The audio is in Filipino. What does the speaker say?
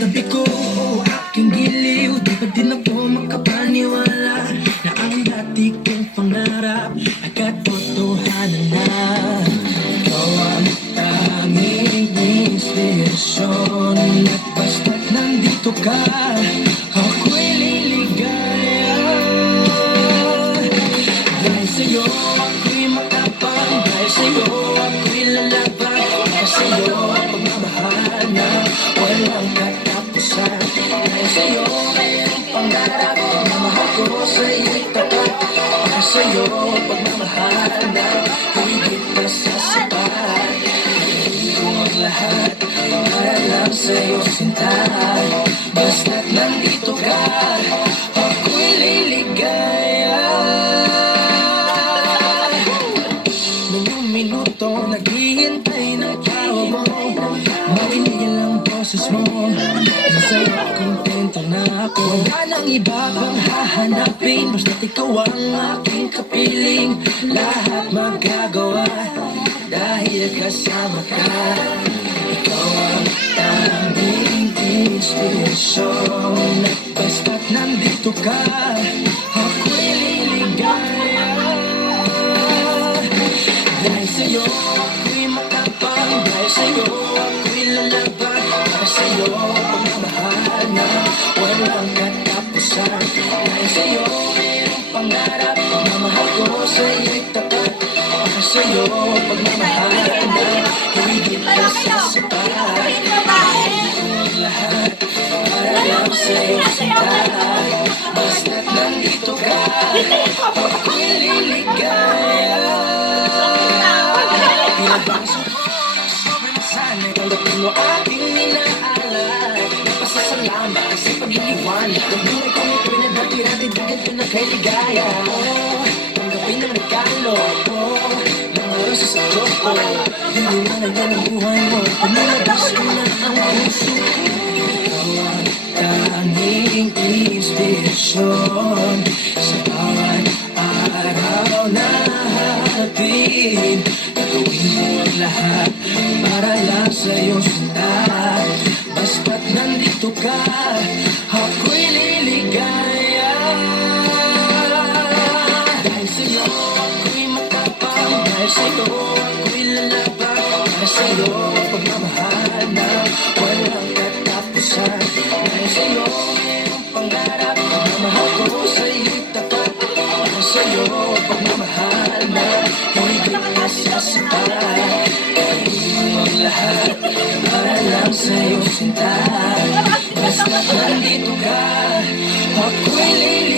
tabi ko, aking giliw. Di ba din ako makapaniwala na ang dati kong pangarap ay katotohanan na. Ikaw ang tanging inspirasyon, at basta't nandito ka, ako'y liligaya. Dahil sa'yo ako'y matapang, dahil sa'yo ako'y lalaban, dahil sa'yo ang pagmamahal na walang katapusan. Dahil sa'yo mayroong pangarap, pagmamahal ko sa'yo'y tapat. Dahil sa'yo ang pagmamahal na higit pa sa sapat. Ibigin ko ang lahat para lang sa'yo sinta. Basta't nandito ka, ako'y liligaya. Minuto naghihintay ng tawag mo, marinig ang boses mo. Masaya, kontento na ako. Wala nang iba pang hahanapin, basta't ikaw ang aking kapiling. Lahat magagawa dahil kasama ka. Ikaw ang tanging inspirasyon, at basta't nandito ka, ako'y liligaya. Dahil sa'yo ako'y matapang, dahil sa'yo ako'y lalaban, dahil sa'yo pagmamahal na walang katapusan. Dahil sa'yo mayroong pangarap, pagmamahal ko sa'yo'y tapat. Dahil sa'yo pagmamahal na higit pa sa sapat. Ibigin ko ang lahat para lang sa'yo sinta. Basta't nandito ka, ako'y liligaya. Pinagbaso mo, sobrang nasanay, tanggapin mo aking inaalay. Napasasalamat kasi pag-iiwan ng buhay kong ito'y nagdati-dati-dagat ko na kay ligaya. Tanggapin ang regalo ko ng oras sa Diyos ko. Hiniwanan yan ang buhay mo, pinalabas ko na ang puso. Ikaw ang tanging inspirasyon sa bawat araw na hatid. Gawin mo ang lahat para lang sa'yo sinta. Basta't nandito ka, ako'y liligaya. Dahil sa'yo ako'y matapang, dahil sa'yo ako'y lalaban, dahil sa'yo pagmamahal na walang katapusan. Dahil sa'yo mayroong pangarap, pagmamahal ko sa'yo'y tapat. Dahil sa'yo pagmamahal na higit pa sa sapat. Gawin mo ang lahat para lang sa'yo sinta. Basta't nandito ka, ako'y liligaya.